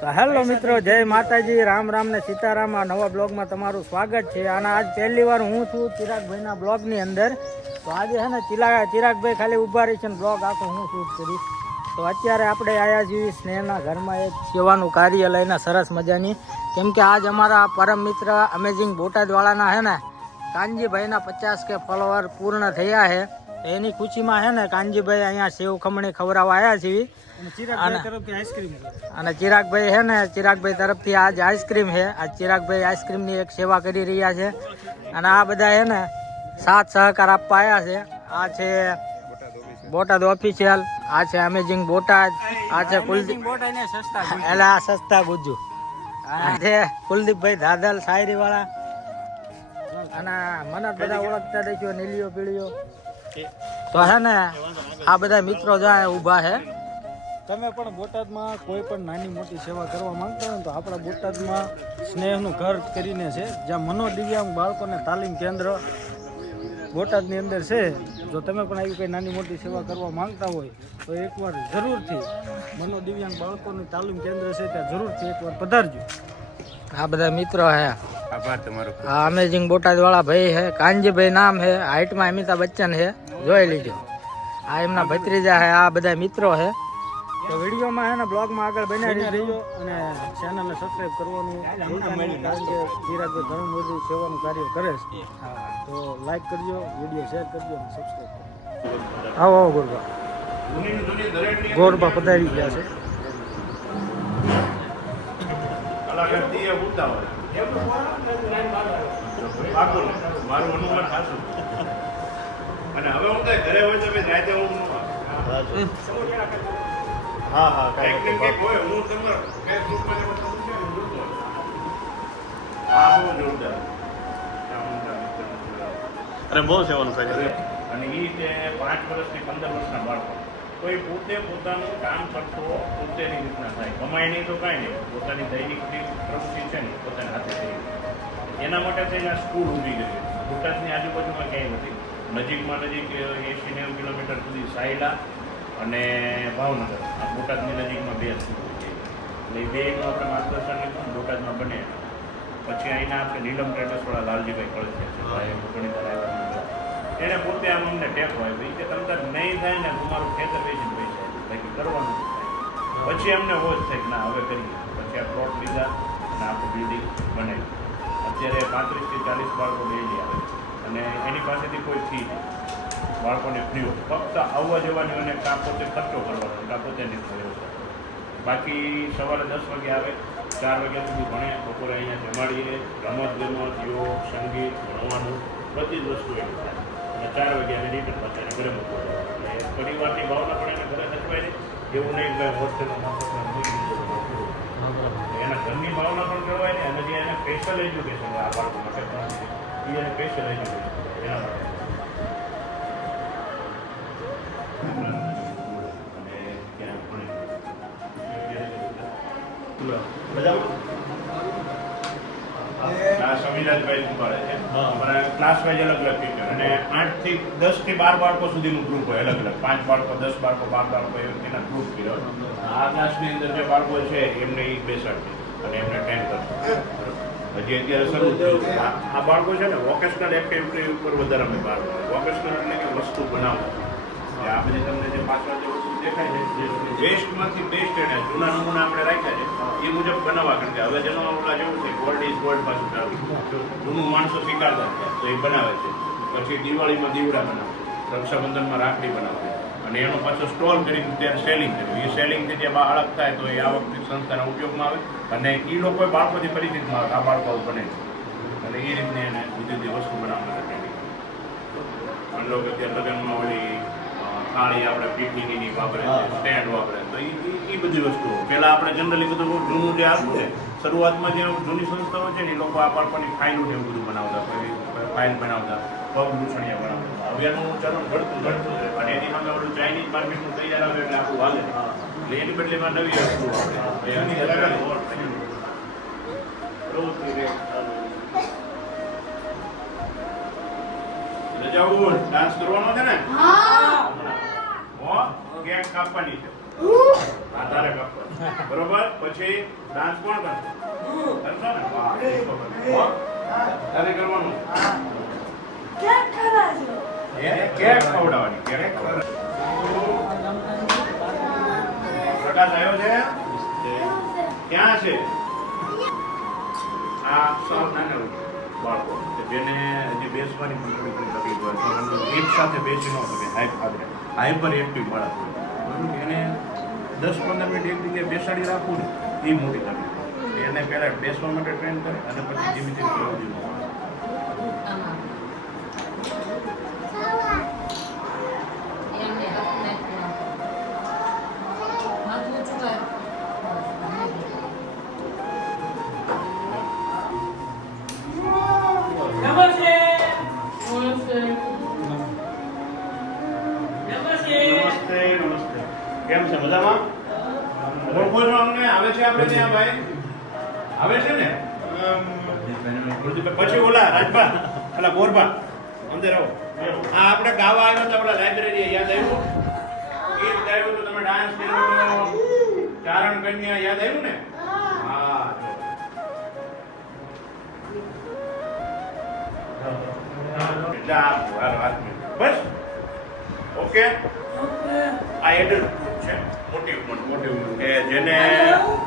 તો હેલો મિત્રો, જય માતાજી, રામ રામ ને સીતારામ. આ નવા બ્લોગમાં તમારું સ્વાગત છે. અને આજ પહેલી વાર હું છું ચિરાગભાઈના બ્લોગની અંદર. તો આજે છે ને ચિરા ચિરાગભાઈ ખાલી ઊભા રહી છે ને બ્લોગ આખો હું શૂટ કરીશ. તો અત્યારે આપણે આવ્યા છીએ સ્નેહના ઘરમાં એક સેવાનું કાર્ય લઈને સરસ મજાની. કેમ કે આજ અમારા પરમ મિત્ર અમેઝિંગ બોટાદવાળાના છે ને, કાનજીભાઈના પચાસ કે ફોલોવર પૂર્ણ થયા છે. એની ખુશીમાં છે ને કાનજીભાઈ અહીંયા સેવ ખમણી ખવડાવવા આવ્યા છીએ. અને- ચિરાગભાઈ છે. ને ચિરાગભાઈ તરફથી આજ આઈસ્ક્રીમ છે. આજ ચિરાગભાઈ આઈસ્ક્રીમની એક સેવા કરી રહ્યા છે. અને આ બધા છે ને સાથ સહકાર આપવા આવ્યા છે. આ છે બોટાદ ઓફિશિયલ આ છે અમેઝિંગ બોટાદ આ છે કુલદીપ એટલે આ સસ્તા ગુજુ આ છે કુલદીપભાઈ દાદલ શાયરી વાળા અને મને બધા ઓળખતા દેખ્યો નીલિયો પીળીયો તો હે ને આ બધા મિત્રો જાય ઊભા છે. તમે પણ બોટાદમાં કોઈ પણ નાની મોટી સેવા કરવા માંગતા હોય ને તો આપણા બોટાદમાં સ્નેહનું ઘર કરીને છે જ્યાં મનોદિવ્યાંગ બાળકોને તાલીમ કેન્દ્ર બોટાદની અંદર છે. જો તમે પણ આવી કોઈ નાની મોટી સેવા કરવા માંગતા હોય તો એકવાર જરૂરથી મનોદિવ્યાંગ બાળકોની તાલીમ કેન્દ્ર છે ત્યાં જરૂરથી એકવાર પધારજો. આ બધા મિત્રો હે. આભાર તમારો. આ અમેઝિંગ બોટાદ વાળા ભાઈ હે કાનજીભાઈ નામ હે હાઈટમાં અમિતાભ બચ્ચન હે. જોઈ લીજો. આ એમના ભત્રીજા હે આ બધા મિત્રો હે. તો વિડીયોમાં એના ને બ્લોગમાં આગળ બન્યા બન્યા રહીજો અને ચેનલને સબસ્ક્રાઈબ કરવાનું. ભૂલતા નહીં કારણ કે ધીરાજભાઈ ઘણું બધું સેવાનું કાર્ય કરે છે. તો લાઈક કરજો વીડિયો શેર કરજો અને સબસ્ક્રાઈબ કરજો. આવો આવો ગોરબા. ગોરબા પધારી ગયા છે? મારું અનુમાન સાચું અને હવે હું ઘરે હોય તો રાતે હું. હા હા કંઈક ને હોય હું તમારો ફેસબુકમાં ને બધું છે ને, જોતો આ બહુ જોરદાર અરે બહુ સેવાનું થાય અને એ છે પાંચ વર્ષથી પંદર વર્ષના બાળકો. કોઈ પોતે પોતાનું કામ કરતો પોતેની રીતના થાય. કમાય નહીં તો કાંઈ નહીં પોતાની દૈનિક જે પ્રવૃત્તિ છે ને પોતાના હાથે કરી એના માટે થઈને આ સ્કૂલ ઊભી ગઈ બોટાદની આજુબાજુમાં ક્યાંય નથી. નજીકમાં નજીક એસી નેવું કિલોમીટર સુધી સાયલા અને ભાવનગર, આ બોટાદની નજીકમાં બે સ્કૂલ છે. એટલે એ બેનું આપણે માર્ગદર્શન લીધું બોટાદમાં બને. પછી અહીંના આપણે નીલમ ટ્રેડર્સવાળા લાલજીભાઈ કળશે ઘણી વાર આવ્યા. એને પોતે આમ અમને ટેકો આવ્યો કે તમે નહીં થાય ને તમારું ખેતર વેચીને પૈસા થાય બાકી કરવાનું પછી અમને હોશ થાય કે ના, હવે કરીએ. પછી આ પ્લોટ લીધા અને આખું બિલ્ડિંગ બનાવ્યું. અત્યારે પાંત્રીસથી ચાલીસ બાળકો ડેલી આવે અને એની પાસેથી કોઈ ફી નહીં. બાળકોને ફ્રી ફક્ત આવવા જવાની અને કાં પોતે ખર્ચો કરવાનો. કાં પોતે વ્યવસ્થા બાકી સવારે દસ વાગે આવે, ચાર વાગ્યા સુધી ભણે, બપોરે અહીંયા જમાડીએ, રમત ગમત, યોગ, સંગીત, ભણવાનું, બધી જ વસ્તુ થાય. અને ચાર વાગ્યા એને રિટર્ન પાછા ઘરે મૂકવા એટલે પરિવારની ભાવના પણ એને ઘરે સચવાય નહીં એવું નહીં કે હોસ્ટેલમાં મૂકી એના ઘરની ભાવના પણ કહેવાય ને અને જે એને સ્પેશિયલ એજ્યુકેશન આ બાળકો માટે એ એને સ્પેશિયલ એજ્યુકેશન એના માટે. ક્લાસ વાઇઝ અલગ અલગ ટીચર અને આઠથી દસથી બાર બાળકો સુધીનું ગ્રુપ હોય અલગ અલગ. પાંચ બાળકો દસ બાળકો બાર બાળકો એના ગ્રુપ કર્યો આ ક્લાસની અંદર જે બાળકો છે એમને એ બેસાડશે અને એમને ટેન કરશે હજી અત્યારે શરૂ થયું. આ બાળકો છે ને વોકેશનલ એક્ટિવિટી ઉપર વધારે અમે બાળકો. વોકેશનલ એટલે કે વસ્તુ બનાવો આ બધી તમને જે પાછળ વેસ્ટમાંથી બેસ્ટ એને જૂના નમૂના આપણે રાખ્યા છે. એ મુજબ બનાવવા કારણ કે હવે જેનો ઓલા જેવું છે ગોલ્ડ ઇઝ ગોલ્ડ પાછું જૂનું માણસો સ્વીકારતા તો એ બનાવે છે. પછી દિવાળીમાં દીવડા બનાવે રક્ષાબંધનમાં રાખડી બનાવે અને એનો પાછો સ્ટોલ કરીને ત્યારે સેલિંગ કર્યું એ સેલિંગથી જે બાળક થાય તો એ આવકની સંસ્થાના ઉપયોગમાં આવે. અને એ લોકો બાળકોથી પરિચિતમાં આવે આ બાળકો બને છે. અને એ રીતની એને જુદી જુદી વસ્તુ બનાવવા માટે. માની લો કે અત્યારે લગ્નમાં ઓલી થાળી આપણે પીઠીની વાપરે સ્ટેન્ડ વાપરે તો એ બધી વસ્તુઓ. પહેલાં આપણે જનરલી બધું જૂનું જે આવ્યું છે શરૂઆતમાં જે જૂની સંસ્થાઓ છે ને એ લોકો આ બાળકોની ફાઇલો એવું બધું બનાવતા ફાઇલ બનાવતા પગ લૂછણિયા બનાવતા. હવે એનું ચલણ ઘડતું ઘડતું છે. અને એની સામે ઓલું ચાઇનીઝ માર્કેટનું તૈયાર આવે એટલે આખું હાલે. એટલે એની બદલેમાં નવી વસ્તુ આપણે એની અલગ અલગ પ્રવૃત્તિ રજાઉલ ડાન્સ કરવાનો છે ને? હો. કેક કાપવાની છે. આ તારે કરતો બરોબર? પછી ડાન્સ કોણ કરશે? કરશો ને? વાહ, ઈશ્વર કરશે. હો? તારે કરવાનું? એ કેક ખવડાવવાની કેક પ્રકાશ આવ્યો છે? ક્યાં છે? આ સૌ નાના બાળકો. જેને હજી બેસવાની પણ તકલીફ હોય તો એમને એક સાથે બેસી ન શકે હાઈપ આપણે હાઈપર એક્ટિવ બાળક હોય. એને દસ પંદર મિનિટ એક જગ્યાએ બેસાડી રાખવું ને, એ મોટી તકલીફ એને પહેલાં બેસવા માટે ટ્રેન કરે અને પછી ધીમે ધીમે પ્રવૃત્તિમાં કન્યા યાદ આવ્યું ને? હા. બસ. ઓકે? આ એડલ્ટ ગ્રુપ છે. મોટી ઉંમર. મોટી ઉંમર. કે જેને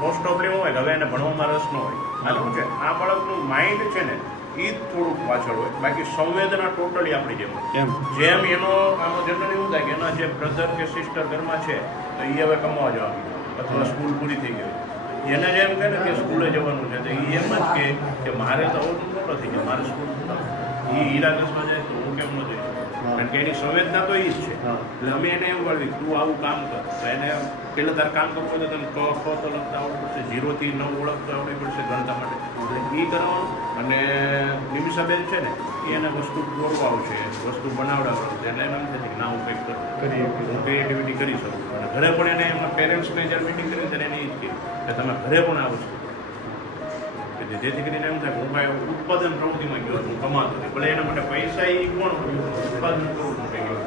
મોસ્ટ ઓફલી હોય હવે એને ભણવામાં રસ ન હોય. હાલ શું છે. આ બાળકનું માઇન્ડ છે ને એ જ થોડુંક પાછળ હોય. બાકી સંવેદના ટોટલી આપણી જેમ કેમ જેમ એનો આમાં જનરલી એવું થાય કે એના જે બ્રધર કે સિસ્ટર ઘરમાં છે તો એ હવે કમાવા જવાનું અથવા સ્કૂલ પૂરી થઈ ગઈ એને એને જેમ કહે ને કે સ્કૂલે જવાનું છે, તો એ એમ જ કે મારે તો મોટો થઈ ગયો. મારે સ્કૂલ એ હીરાકસમાં જાય તો હું કેમ ન? કારણ કે એની સંવેદના તો એ જ છે. એટલે અમે એને એમ વળવી તું આવું કામ કર. તો એને પેલા તારે કામ કરવું હોય તો તને ક ખ તો લખતા આવડવું પડશે ઝીરોથી નવ ઓળખતા આવડવી પડશે ગણતા માટે. એટલે એ કરવાનું અને નિમિષાબેન છે ને એ એને વસ્તુ દોરવા આવશે વસ્તુ બનાવડાવવાનું છે એટલે એમ એમ થાય કે ના હું કંઈક કરું. કરી. હું ક્રિએટિવિટી કરી શકું. અને ઘરે પણ એને એમના પેરેન્ટ્સને જ્યારે મિટિંગ કરી ત્યારે એને એ જ કહે કે તમે ઘરે પણ આ વસ્તુ કરો. જેથી કરીને એમ થાય હું ભાઈ ઉત્પાદન પ્રવૃત્તિમાં ગયો છું કમાતો હતો ભલે એના માટે પૈસા એ કોણ ઉત્પાદન માટે ગયો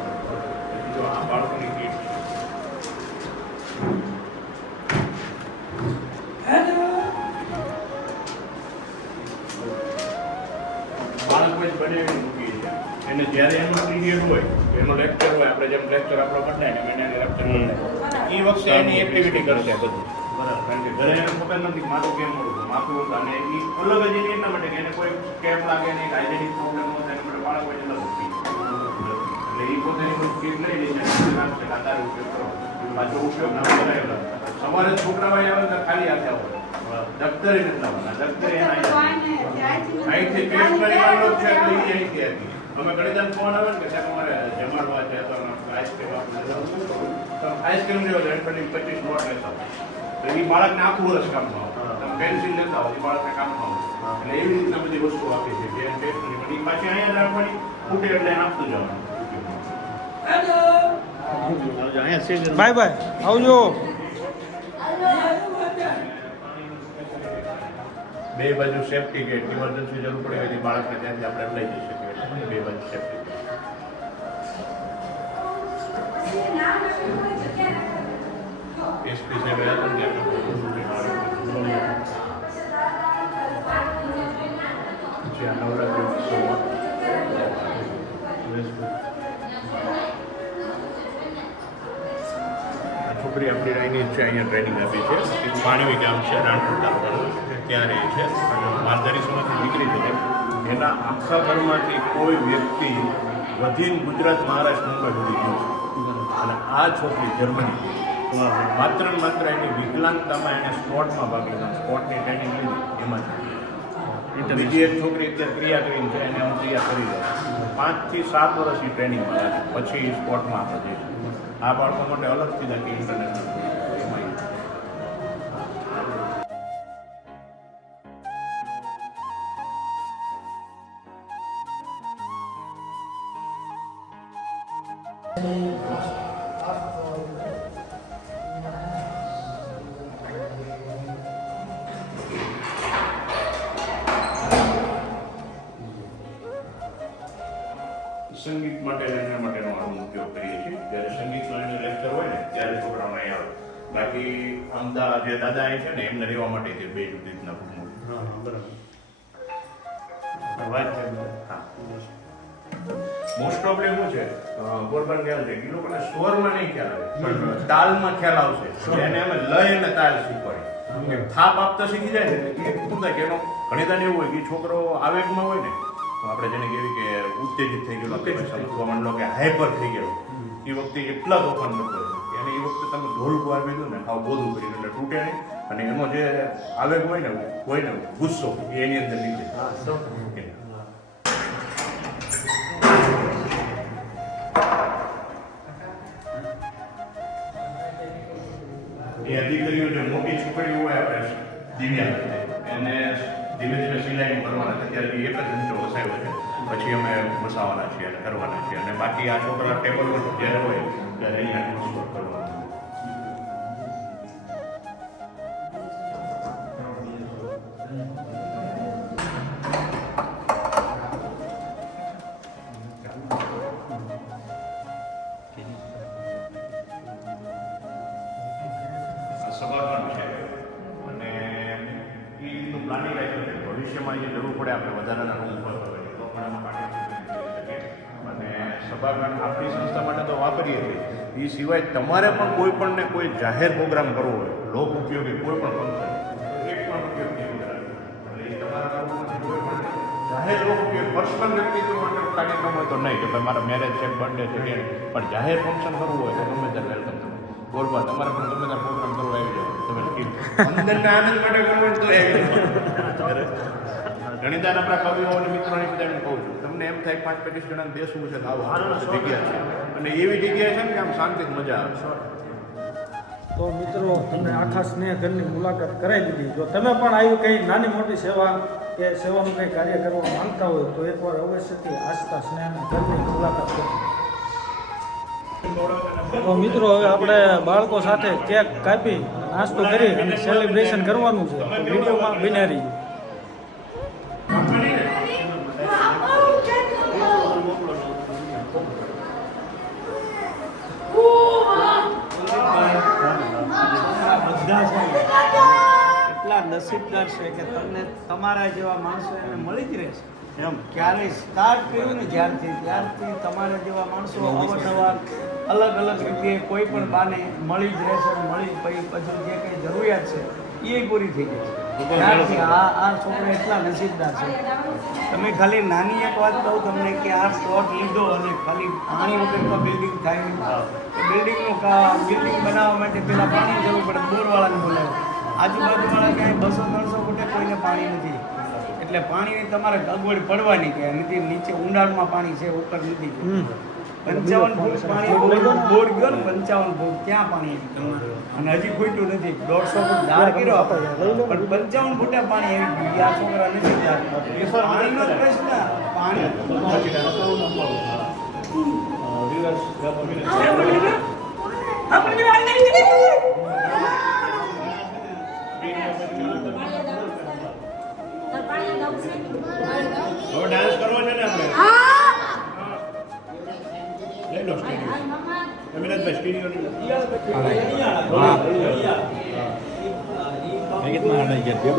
જો આ બાળકોની કીટ બાળકો જ બનાવીને. એને જ્યારે એનો પીરિયડ હોય એનો લેક્ચર હોય આપણે જેમ લેક્ચર આપણો બદલાય ને એને લેક્ચર બદલાય એ વખતે એની એક્ટિવિટી કરશે. બધું. બરાબર ઘરે એને ખબર નથી કે માથું કેમ મળું માથું અને એ અલગ જ એની એટલા માટે કે એને કોઈ કેમ લાગે ને એક હાઇજેનિક પ્રોબ્લેમ હોય તો માટે બાળકો એને અલગ એટલે એ પોતાની કોઈ કીટ લઈ તારે ઉપયોગ કરો. પાછો ઉપયોગ ના કરાયેલો સવારે છોકરાઓ આવે તો ખાલી હાથે આવો દફતરે નથી લાવવાના. દફતરે અહીંથી છે આપી. અમે ઘણી ફોન આવે ને કે સાહેબ અમારે જમાડવા છે તો આઈસ્ક્રીમ આપી દેજો. તો આઈસ્ક્રીમ લેવા જાય એટલે પચીસ નોટ લેતા તો એ બાળકને આખું વર્ષ કામમાં આવે તમે પેન્સિલ લેતા હોય એ બાળકને કામમાં આવે એટલે એવી રીતના બધી વસ્તુ આપી છે જે પણ એ પાછી અહીંયા રાખવાની ફૂટે એટલે આપતું જવાનું અહીંયા છે બાય બાય. આવજો. બે બાજુ સેફ્ટી ગેટ ઇમરજન્સી જરૂર પડે બાળકને ત્યાંથી આપણે લઈ જઈ શકીએ બે બાજુ સેફ્ટી એસપી સાહેબ આવ્યા હતા ત્યાં પછી આ નવરાત્રિ છોકરી આપણી અહીંની છે અહીંયા ટ્રેનિંગ આપી છે. એ પાણવી ગામ છે રાણપુર તાલુકાનું. ત્યાં રહે છે. અને માલધારી નીકળી છે એના આખા ઘરમાંથી કોઈ વ્યક્તિ વધીને ગુજરાત મહારાષ્ટ્ર મુંબઈ સુધી ગયો છે. અને આ છોકરી જર્મની માત્ર ને માત્ર એની વિકલાંગતામાં એને સ્પોર્ટમાં ભાગ લીધો. સ્પોર્ટની ટ્રેનિંગ લીધી. એમાં બીજી એક છોકરી અત્યારે ક્રિયા કરીને છે એને હું ક્રિયા કરી દઉં પાંચથી સાત વર્ષની ટ્રેનિંગ મળે પછી એ સ્પોર્ટમાં આપણે જઈશું. આ બાળકો માટે અલગથી જ આખી ઇન્ટરનેશનલ સંગીત માટે એના માટેનો આનો ઉપયોગ કરીએ છીએ. જ્યારે સંગીતનો એને લેક્ચર હોય ને ત્યારે છોકરાઓને અહીં આવે. બાકી અમદા જે દાદા અહીં છે ને એમને રહેવા માટે જે બે જુદી રીતના વાત છે મોસ્ટ ઓફ શું છે? ગોરબન ખ્યાલ છે. એ લોકોને સ્વરમાં નહીં ખ્યાલ આવે. પણ તાલમાં ખ્યાલ આવશે. એને અમે લય અને તાલ શીખવાડી. થાપ આપતા શીખી જાય ને? એ શું થાય કે એનો ઘણી એવું હોય કે છોકરો આવેગમાં હોય ને આપણે જેને કહેવી કે ઉત્તેજિત થઈ ગયેલો તમે સમજવા લો કે હાઈપર થઈ ગયેલો. એ વખતે એટલા તોફાન કરતો અને એને એ વખતે તમે ઢોલ ગુવાર દો ને આવું બોધું કરીને એટલે તૂટે નહીં. અને એનો જે આવેગ હોય ને હોય ને ગુસ્સો એ એની અંદર નીકળે. દીકરીઓ જે મોટી છોકરીઓ હોય આપણે દિવ્યા એને ધીમે ધીમે સિલાઈ કરવાના છે ત્યારે એ એક જ ઘંટો વસાયો છે. પછી અમે વસાવાના છીએ અને કરવાના છીએ. અને બાકી આ છોકરા ટેબલ પર જ્યારે હોય, ત્યારે અહીંયા ટ્રાન્સફર કરવાના આપણી સંસ્થા માટે તો વાપરીએ છીએ. એ સિવાય તમારે પણ કોઈ પણ ને કોઈ જાહેર પ્રોગ્રામ કરવો હોય લોક ઉપયોગી કોઈ પણ ફંક્શન એક પણ ઉપયોગ નહીં કરાવે એટલે એ તમારા જાહેર લોક ઉપયોગ પર્સનલ વ્યક્તિત્વ માટે કાર્યક્રમ હોય તો નહીં કે ભાઈ મારા મેરેજ છે બર્થડે છે કે પણ જાહેર ફંક્શન કરવું હોય તો ગમે ત્યારે વેલકમ તમે બોલવા તમારે પણ ગમે ત્યાં પ્રોગ્રામ કરવો આવી જાવ તમે અંદરના આનંદ માટે કરવો તો આવી જાઓ ઘણી વાર આપણા કવિઓ અને મિત્રોને બધાને કહું છું તમને એમ થાય પાંચ પચીસ જણાને બેસવું છે તો આવો જગ્યા છે. અને એવી જગ્યા છે ને કે આમ શાંતિ મજા આવે. તો મિત્રો તમને આખા સ્નેહ ઘરની મુલાકાત કરાવી દીધી. જો તમે પણ આવી કંઈ નાની મોટી સેવા કે સેવાનું કંઈ કાર્ય કરવા માંગતા હોય તો એકવાર અવશ્યથી આસ્થા સ્નેહના ઘરની મુલાકાત કરો. તો મિત્રો હવે આપણે બાળકો સાથે કેક કાપી નાસ્તો કરી અને સેલિબ્રેશન કરવાનું છે. વિડીયોમાં બિના નસીબદાર છે કે તમને તમારા જેવા માણસો એને મળી જ રહેશે. એમ ક્યારેય સ્ટાર્ટ કર્યું ને જ્યારથી ત્યારથી તમારા જેવા માણસો અવારનવાર અલગ અલગ રીતે કોઈ પણ બાને મળી જ રહેશે મળી પછી પછી જે કંઈ જરૂરિયાત છે એ પૂરી થઈ જશે. છે આ આ છોકરા એટલા નસીબદાર છે. તમે ખાલી નાની એક વાત કહું તમને કે આ પ્લોટ લીધો અને ખાલી પાણી વગર બિલ્ડિંગ થાય બિલ્ડિંગનું બિલ્ડિંગ બનાવવા માટે પહેલાં પાણી જરૂર પડે બોરવાળાને બોલાવે. આજુબાજુવાળા ક્યાંય બસો ત્રણસો ફૂટે કોઈને પાણી નથી. એટલે પાણીની તમારે અગવડ પડવાની કે નથી નીચે ઊંડાણમાં પાણી છે ઉપર નથી પંચાવન ફૂટ પાણી બોર ગયો ને પંચાવન ફૂટ ક્યાં પાણી અને હજી ખૂટ્યું નથી. દોઢસો ફૂટ ધાર કર્યો પણ પંચાવન ફૂટે પાણી આવી ગયું આ છોકરા નથી પાણીનો પ્રશ્ન પાણી. હવે कितना गाना ही कहती हो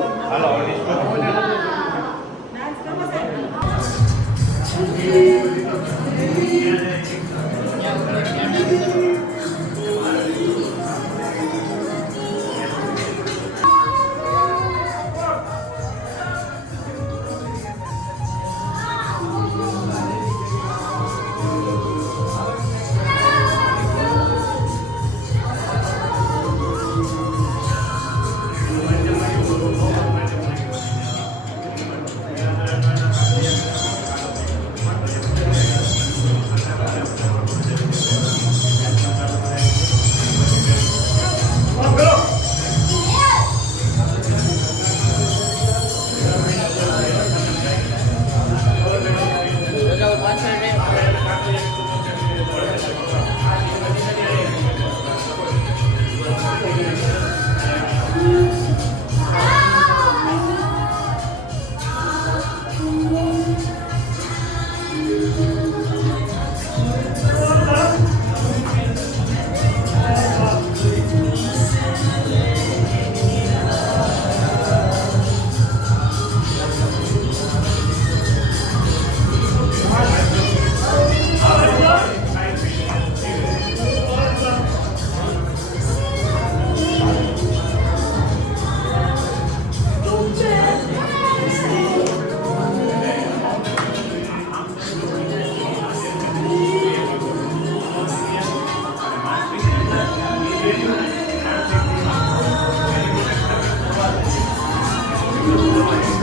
કરવો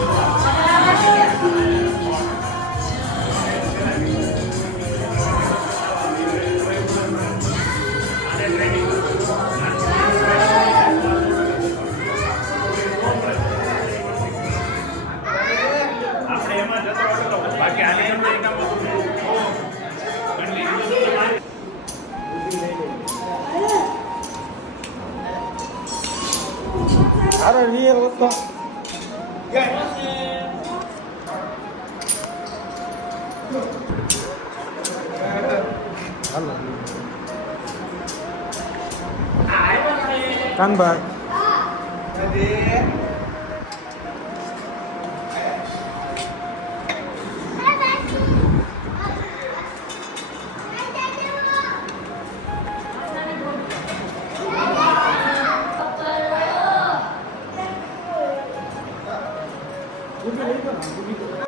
હાલો કાનભાઈ